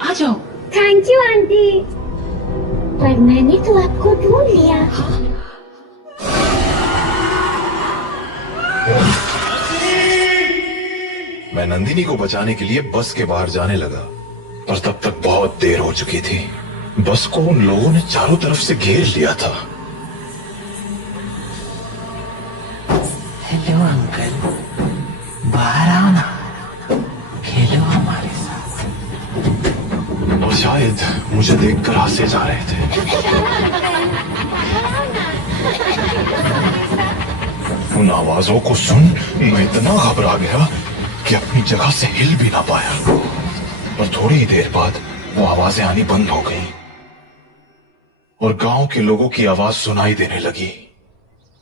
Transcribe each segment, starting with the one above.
आ जाओ। Thank you aunty, पर मैंने तो आपको ढूंढ लिया। मैं नंदिनी को बचाने के लिए बस के बाहर जाने लगा, पर तब तक बहुत देर हो चुकी थी। बस को उन लोगों ने चारों तरफ से घेर लिया था। हेलो अंकल, बाहर आओ ना, खेलो हमारे साथ। और शायद मुझे देखकर हंसे जा रहे थे। उन आवाजों को सुन मैं इतना घबरा गया कि अपनी जगह से हिल भी ना पाया। पर थोड़ी ही देर बाद वो आवाजें आनी बंद हो गई और गांव के लोगों की आवाज सुनाई देने लगी।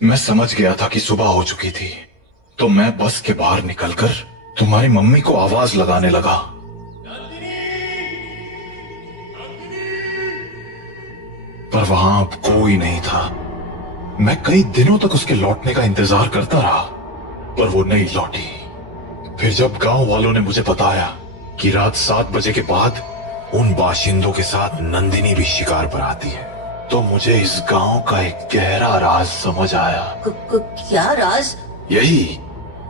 मैं समझ गया था कि सुबह हो चुकी थी, तो मैं बस के बाहर निकलकर तुम्हारी मम्मी को आवाज लगाने लगा। पर वहां अब कोई नहीं था। मैं कई दिनों तक उसके लौटने का इंतजार करता रहा, पर वो नहीं लौटी। फिर जब गांव वालों ने मुझे बताया कि रात 7 बजे के बाद उन बाशिंदों के साथ नंदिनी भी शिकार पर आती है, तो मुझे इस गांव का एक गहरा राज समझ आया। क्या राज? यही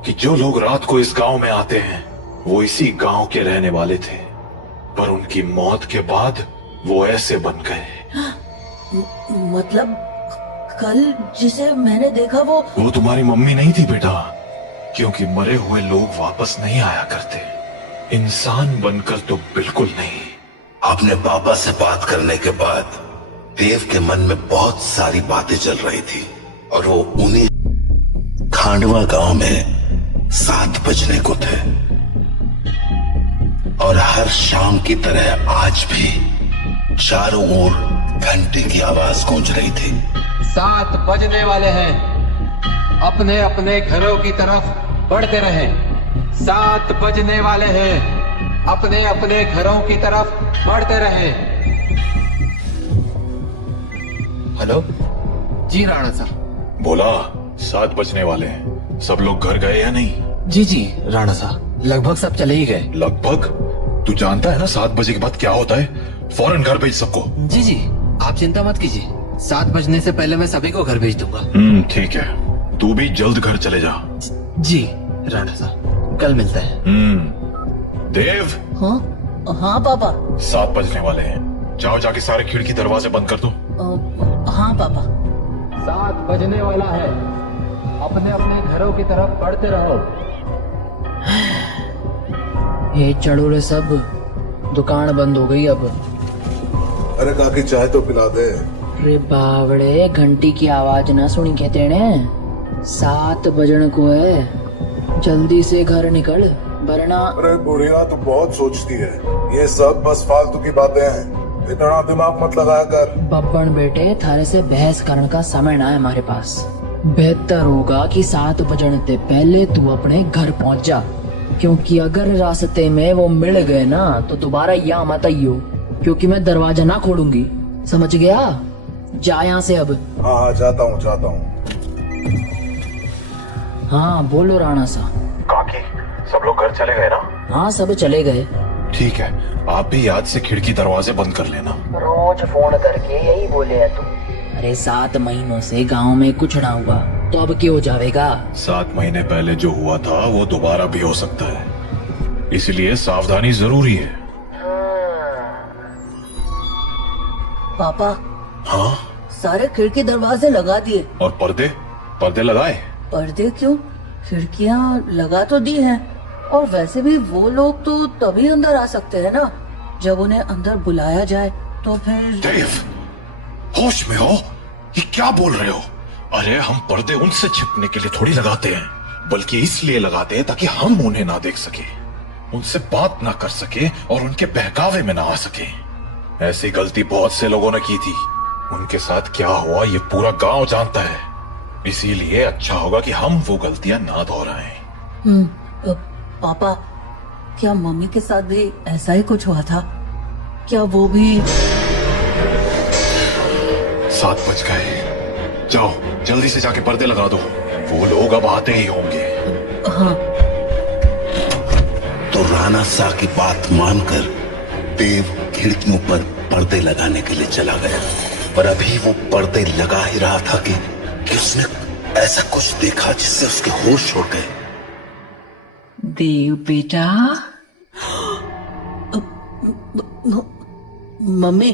कि जो लोग रात को इस गांव में आते हैं वो इसी गांव के रहने वाले थे, पर उनकी मौत के बाद वो ऐसे बन गए। मतलब कल जिसे मैंने देखा वो तुम्हारी मम्मी नहीं थी बेटा, क्योंकि मरे हुए लोग वापस नहीं आया करते। इंसान बनकर तो बिल्कुल नहीं। अपने पापा से बात करने के बाद देव के मन में बहुत सारी बातें चल रही थी, और वो उन्हीं खांडवा गांव में 7 बजने को थे। और हर शाम की तरह आज भी चारों ओर घंटे की आवाज गूंज रही थी। 7 बजने वाले हैं, अपने अपने घरों की तरफ बढ़ते रहें। 7 बजने वाले हैं, अपने अपने घरों की तरफ बढ़ते रहें। हेलो जी राणा साहब। बोला 7 बजने वाले हैं, सब लोग घर गए या नहीं? जी जी राणा साहब, लगभग सब चले ही गए। लगभग? तू जानता है ना 7 बजे के बाद क्या होता है? फौरन घर भेज सबको। जी जी, आप चिंता मत कीजिए, 7 बजने से पहले मैं सभी को घर भेज दूंगा। ठीक है, तू भी जल्द घर चले जा। जी राणा साहब, कल मिलते हैं। देव। हाँ पापा। 7 बजने वाले हैं, जाओ जाके सारे खिड़की दरवाजे बंद कर दो। हाँ पापा। 7 बजने वाला है, अपने अपने घरों की तरफ बढ़ते रहो। ये चढ़ोले सब, दुकान बंद हो गई अब। अरे काकी चाय तो पिला दे। अरे बावड़े, घंटी की आवाज ना सुनी क्या तेने? 7 बजन को है, जल्दी से घर निकल वरना। अरे बुढ़िया तो बहुत सोचती है, ये सब बस फालतू की बातें हैं, इतना दिमाग मत लगाया कर। बब्बन बेटे, थारे से बहस करने का समय ना है हमारे पास। बेहतर होगा कि 7 बजने से पहले तू अपने घर पहुंच जा, क्योंकि अगर रास्ते में वो मिल गए ना तो दोबारा यहाँ मत आइयो, क्योंकि मैं दरवाजा ना खोलूंगी, समझ गया? जा यहाँ से अब। हाँ जाता हूँ जाता हूँ। हाँ बोलो राणा साहब। काकी, सब लोग घर चले गए ना? हाँ सब चले गए। ठीक है, आप भी याद से खिड़की दरवाजे बंद कर लेना। रोज फोन करके यही बोले है तू। अरे 7 महीनों से गांव में कुछ ना हुआ तो अब क्यों हो जाएगा? 7 महीने पहले जो हुआ था वो दोबारा भी हो सकता है, इसलिए सावधानी जरूरी है। पापा। हाँ? सारे खिड़की दरवाजे लगा दिए। और पर्दे? पर्दे लगाए? पर्दे क्यों? खिड़कियाँ लगा तो दी हैं, और वैसे भी वो लोग तो तभी अंदर आ सकते हैं ना जब उन्हें अंदर बुलाया जाए, तो फिर। देव, होश में हो? ये क्या बोल रहे हो? अरे हम पर्दे उनसे छिपने के लिए थोड़ी लगाते हैं, बल्कि इसलिए लगाते हैं ताकि हम उन्हें ना देख सके, उनसे बात ना कर सके और उनके बहकावे में ना आ सके। ऐसी गलती बहुत से लोगों ने की थी, उनके साथ क्या हुआ ये पूरा गांव जानता है, इसीलिए अच्छा होगा कि हम वो गलतियां ना दोहराएं। पापा, क्या मम्मी के साथ भी ऐसा ही कुछ हुआ था? क्या वो भी? 7 बज गए, जाओ जल्दी से जाके पर्दे लगा दो, वो लोग अब आते ही होंगे। हाँ। तो राणा सा की बात मानकर देव खिड़कियों पर पर्दे लगाने के लिए चला गया, पर अभी वो पर्दे लगा ही रहा था कि उसने ऐसा कुछ देखा जिससे उसके होश उड़ गए। देव बेटा। मम्मी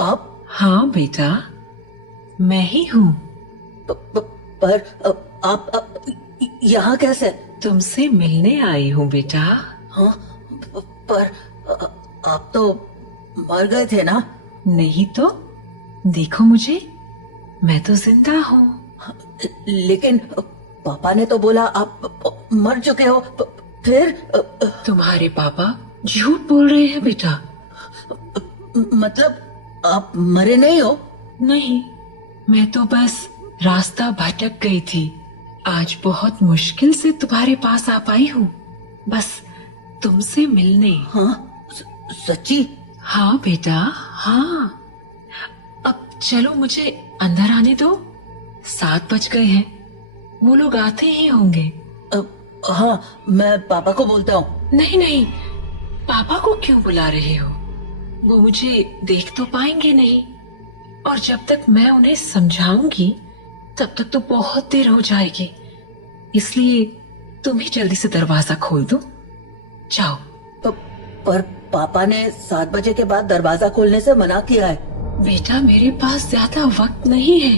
आप? हाँ बेटा, मैं ही हूँ। पर आप यहाँ कैसे? तुमसे मिलने आई हूँ बेटा। हाँ, पर आप तो मर गए थे ना? नहीं तो, देखो मुझे, मैं तो जिंदा हूँ। लेकिन पापा ने तो बोला आप मर चुके हो। फिर? तुम्हारे पापा झूठ बोल रहे हैं बेटा। मतलब आप मरे नहीं हो? नहीं, मैं तो बस रास्ता भटक गई थी। आज बहुत मुश्किल से तुम्हारे पास आ पाई हूँ, बस तुमसे मिलने। हाँ, सच्ची? हाँ बेटा, हाँ। अब चलो, मुझे अंदर आने दो। 7 बज गए हैं, वो लोग आते ही होंगे। हाँ, मैं पापा को बोलता हूँ। नहीं नहीं, पापा को क्यों बुला रहे हो? वो मुझे देख तो पाएंगे नहीं, और जब तक मैं उन्हें समझाऊंगी तब तक तो बहुत देर हो जाएगी। इसलिए तुम ही जल्दी से दरवाजा खोल दो, जाओ। पर पापा ने 7 बजे के बाद दरवाजा खोलने से मना किया है। बेटा, मेरे पास ज्यादा वक्त नहीं है,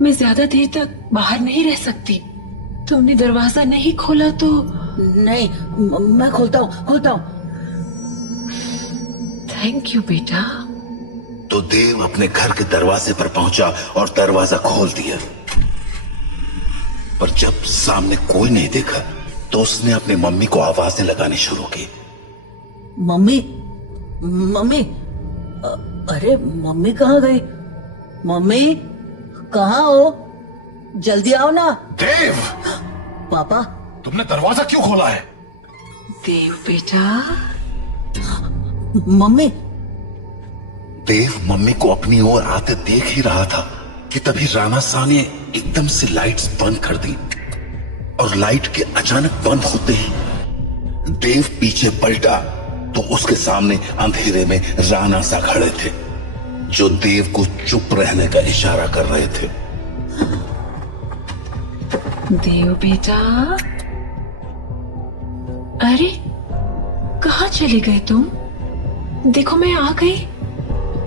मैं ज्यादा देर तक बाहर नहीं रह सकती। तुमने दरवाजा नहीं खोला तो? नहीं, मैं खोलता हूँ। थैंक यू बेटा। तो देव अपने घर के दरवाजे पर पहुंचा और दरवाजा खोल दिया, पर जब सामने कोई नहीं देखा तो उसने अपनी मम्मी को आवाजें लगानी शुरू की। मम्मी, अरे मम्मी कहाँ गई? मम्मी कहाँ हो? जल्दी आओ ना। देव! पापा, तुमने दरवाजा क्यों खोला है? देव बेटा। मम्मी। देव मम्मी को अपनी ओर आते देख ही रहा था कि तभी राणा सा ने एकदम से लाइट्स बंद कर दी, और लाइट के अचानक बंद होते ही देव पीछे पलटा तो उसके सामने अंधेरे में राणा सा खड़े थे, जो देव को चुप रहने का इशारा कर रहे थे। देव बेटा, अरे कहाँ चले गए तुम? देखो मैं आ गई।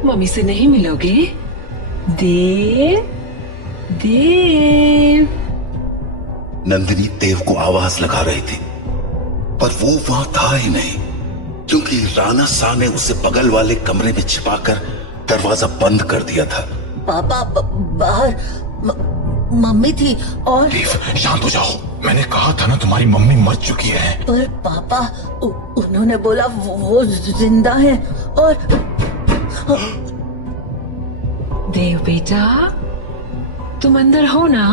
मम्मी से नहीं मिलोगे? देव, देव। नंदिनी देव को आवाज लगा रही थी, पर वो वहां था ही नहीं, क्योंकि राणा सा ने उसे बगल वाले कमरे में छिपाकर दरवाजा बंद कर दिया था। पापा बाहर मम्मी थी और। देव, शांत हो जाओ। मैंने कहा था ना तुम्हारी मम्मी मर चुकी है। पर पापा उन्होंने बोला वो जिंदा है। और देव बेटा, तुम अंदर हो ना?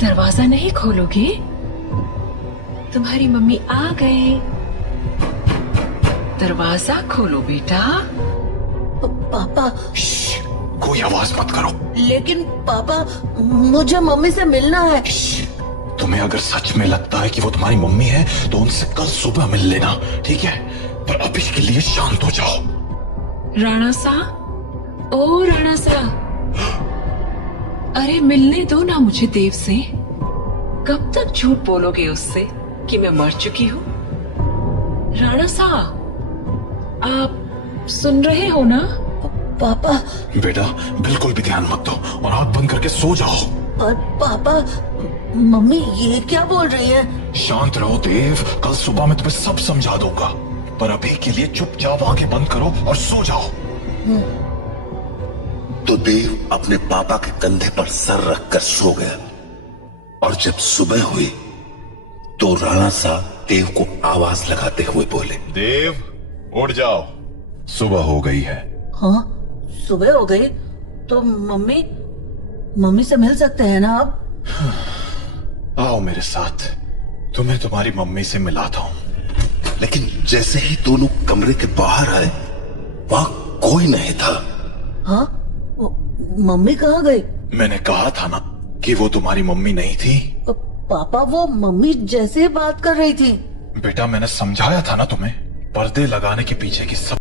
दरवाजा नहीं खोलोगे? तुम्हारी मम्मी आ गई, दरवाजा खोलो बेटा। पापा, कोई आवाज मत करो। लेकिन पापा, मुझे मम्मी से मिलना है। तुम्हें अगर सच में लगता है कि वो तुम्हारी मम्मी है तो उनसे कल सुबह मिल लेना, ठीक है? पर अभी के लिए शांत हो जाओ। राणा सा, ओ राणा सा, अरे मिलने दो ना मुझे देव से। कब तक झूठ बोलोगे उससे कि मैं मर चुकी हूँ? राणा सा, आप सुन रहे हो ना? पापा। बेटा, बिल्कुल भी ध्यान मत दो और आंख बंद करके सो जाओ। पर पापा, मम्मी ये क्या बोल रही है? शांत रहो देव, कल सुबह मैं तुम्हें सब समझा दूंगा, पर अभी के लिए चुपचाप आंखें बंद करो और सो जाओ। तो देव अपने पापा के कंधे पर सर रखकर सो गया, और जब सुबह हुई तो राणा सा देव को आवाज लगाते हुए बोले, देव उठ जाओ, सुबह हो गई है। हाँ, सुबह हो गई तो मम्मी से मिल सकते हैं ना आप? आओ मेरे साथ, तुम्हें तुम्हारी मम्मी से मिलाता हूँ। लेकिन जैसे ही दोनों कमरे के बाहर आए, वहां कोई नहीं था। हाँ, मम्मी कहाँ गई? मैंने कहा था ना कि वो तुम्हारी मम्मी नहीं थी। पापा, वो मम्मी जैसे बात कर रही थी। बेटा, मैंने समझाया था ना तुम्हें, पर्दे लगाने के पीछे की सब